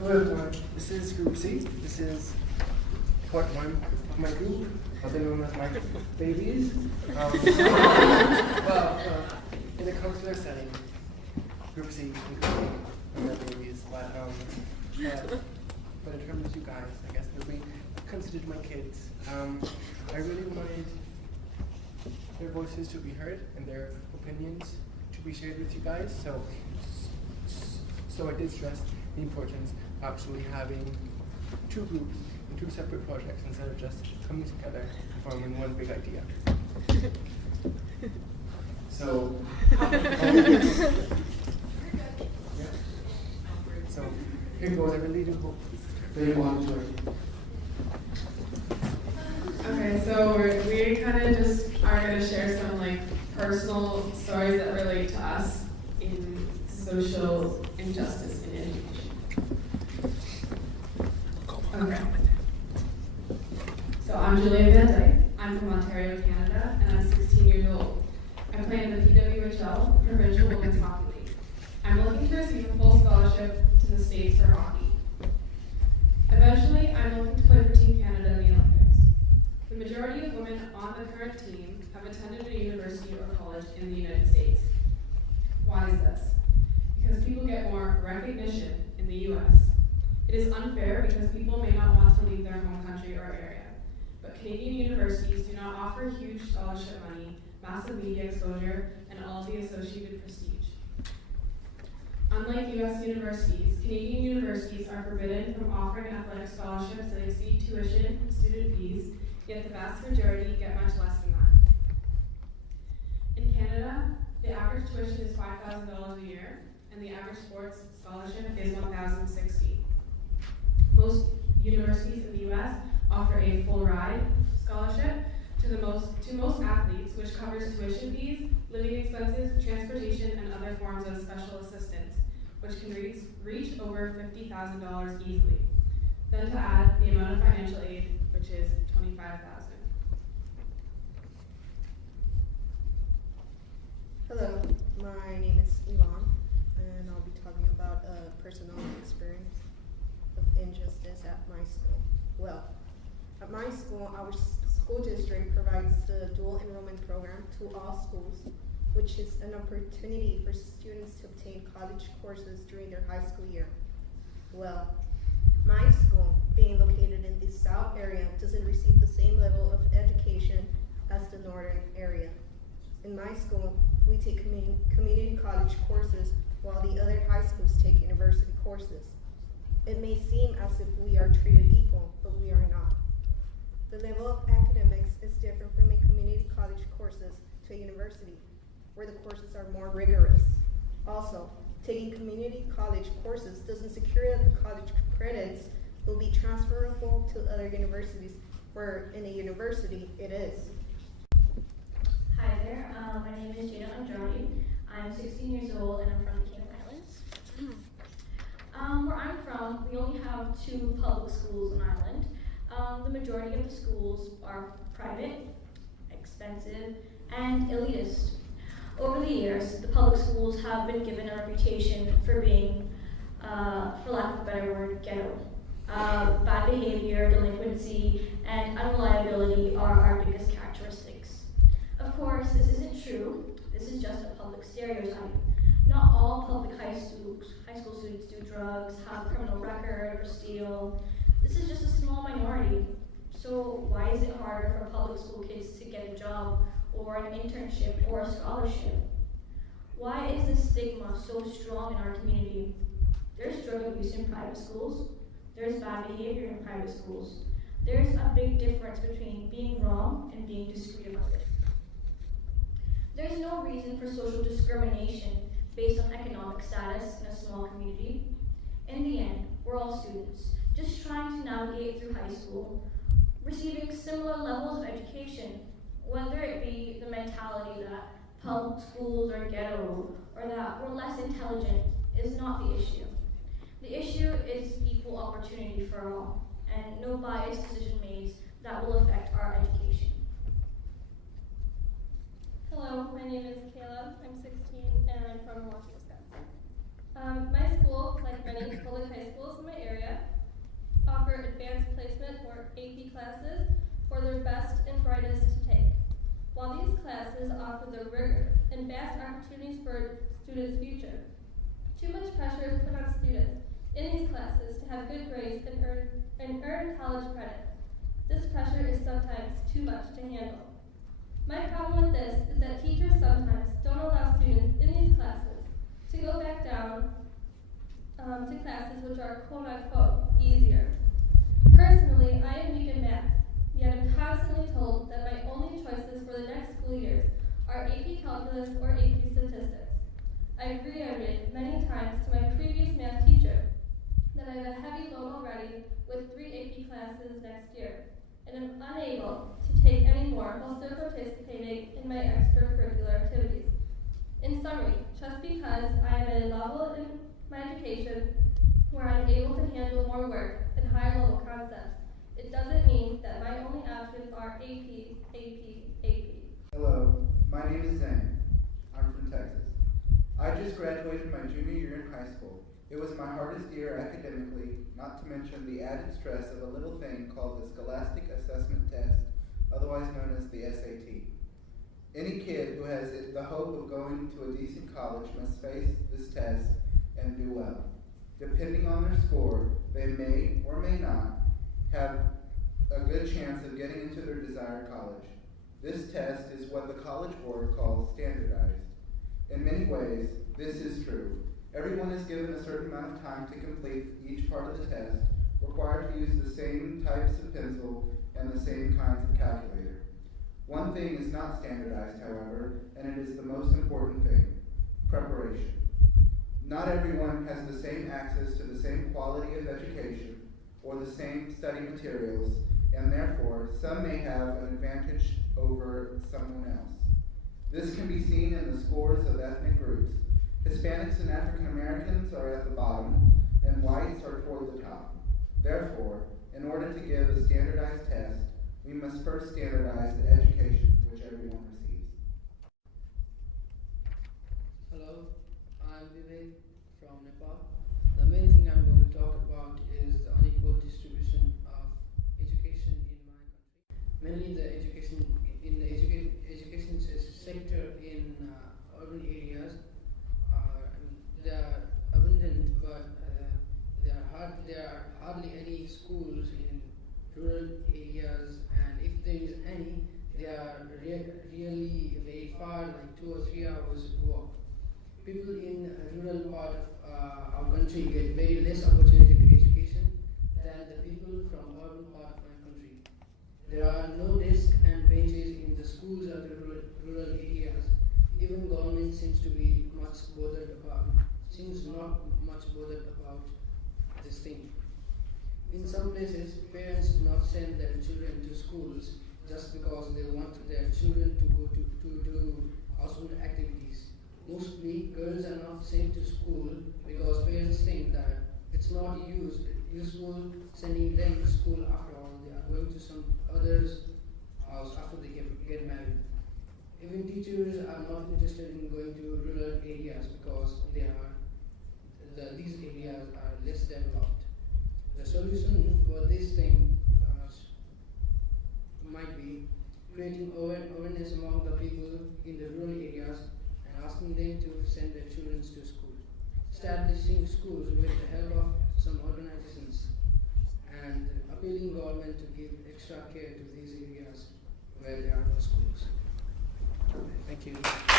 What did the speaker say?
Hello everyone, this is Group C. This is part one of my group, other known as my babies. In a consular setting, Group C and Group A are my babies, but in terms of you guys, I guess they'll be considered my kids. I really wanted their voices to be heard and their opinions to be shared with you guys, so I did stress the importance of actually having two groups and two separate projects instead of just coming together and forming one big idea. So, so here goes. I really do hope that you all enjoy it. Okay, so we kind of just are going to share some personal stories that relate to us in social injustice in education. Okay. So I'm Julia Van Dyke. I'm from Ontario, Canada, and I'm 16 years old. I play in the PWHL, Provincial Women's Hockey League. I'm looking to receive a full scholarship to the States for hockey. Eventually, I'm looking to play for Team Canada in the Olympics. The majority of women on the current team have attended a university or college in the United States. Why is this? Because people get more recognition in the US. It is unfair because people may not want to leave their home country or area. But Canadian universities do not offer huge scholarship money, massive media exposure, and all the associated prestige. Unlike US universities, Canadian universities are forbidden from offering athletic scholarships that exceed tuition and student fees, yet the vast majority get much less than that. In Canada, the average tuition is $5,000 a year, and the average sports scholarship is $1,060. Most universities in the US offer a full ride scholarship to most athletes, which covers tuition fees, living expenses, transportation, and other forms of special assistance, which can reach over $50,000 easily. Then to add the amount of financial aid, which is $25,000. Hello, my name is Yvonne, and I'll be talking about a personal experience of injustice at my school. Well, at my school, our school district provides the dual enrollment program to all schools, which is an opportunity for students to obtain college courses during their high school year. Well, my school, being located in the south area, doesn't receive the same level of education as the northern area. In my school, we take community college courses while the other high schools take university courses. It may seem as if we are treated equal, but we are not. The level of academics is different from a community college courses to a university, where the courses are more rigorous. Also, taking community college courses doesn't secure that the college credits will be transferable to other universities, where in a university it is. Hi there, my name is Jada Andrade. I'm 16 years old and I'm from the Cayman Islands. Where I'm from, we only have 2 public schools in Ireland. The majority of the schools are private, expensive, and elitist. Over the years, the public schools have been given a reputation for being, for lack of a better word, ghetto. Bad behavior, delinquency, and unreliability are our biggest characteristics. Of course, this isn't true. This is just a public stereotype. Not all public high school students do drugs, have a criminal record, or steal. This is just a small minority. So why is it harder for public school kids to get a job or an internship or a scholarship? Why is the stigma so strong in our community? There's drug abuse in private schools. There's bad behavior in private schools. There's a big difference between being wrong and being discreet about it. There's no reason for social discrimination based on economic status in a small community. In the end, we're all students, just trying to navigate through high school, receiving similar levels of education, whether it be the mentality that public schools are ghetto or that we're less intelligent is not the issue. The issue is equal opportunity for all, and no biased decision made that will affect our education. Hello, my name is Kayla. I'm 16 and I'm from Milwaukee, Wisconsin. My school, like many public high schools in my area, opportunities for students' future. Too much pressure is put on students in these classes to have good grades and earn college credit. This pressure is sometimes too much to handle. My problem with this is that teachers sometimes don't allow students in these classes to go back down to classes which are quote-unquote easier. Personally, I am weak in math, yet I'm constantly told that my only choices for the next school years are AP Calculus or AP Statistics. I've reiterated many times to my previous math teacher that I have a heavy load already with 3 AP classes next year, and am unable to take any more while still participating in my extracurricular activities. In summary, just because I am at a level in my education where I am able to handle more work and higher level concepts, it doesn't mean that my only options are AP, AP, AP. Hello, my name is Zane. I'm from Texas. I just graduated my junior year in high school. It was my hardest year academically, not to mention the added stress of a little thing called the Scholastic Assessment Test, otherwise known as the SAT. Any kid who has the hope of going to a decent college must face this test and do well. Depending on their score, they may or may not have a good chance of getting into their desired college. This test is what the College Board calls standardized. In many ways, this is true. Everyone is given a certain amount of time to complete each part of the test, required to use the same types of pencil and the same kinds of calculator. One thing is not standardized, however, and it is the most important thing: preparation. Not everyone has the same access to the same quality of education or the same study materials, and therefore some may have an advantage over someone else. This can be seen in the scores of ethnic groups. Hispanics and African Americans are at the bottom, and whites are toward the top. Therefore, in order to give a standardized test, we must first standardize the education which everyone receives. Hello, I'm Vivek from Nepal. The main thing I'm going to talk about is the unequal distribution of education in my country. Mainly the education in the education sector in urban areas. They are abundant, but there are hardly any schools in rural areas, and if there is any, they are really very far, like 2 or 3 hours walk. People in rural part of our country get very less opportunity to education than the people from urban part of my country. There are no desks and benches in the schools of the rural areas. Even government seems not much bothered about this thing. In some places, parents do not send their children to schools just because they want their children to go to do household activities. Mostly, girls are not sent to school because parents think that it's not useful sending them to school after all. They are going to some other's house after they get married. Even teachers are not interested in going to rural areas because these areas are less developed. The solution for this thing might be creating awareness among the people in the rural areas and asking them to send their children to school. Establishing schools with the help of some organizations and appealing government to give extra care to these areas where there are no schools. Thank you.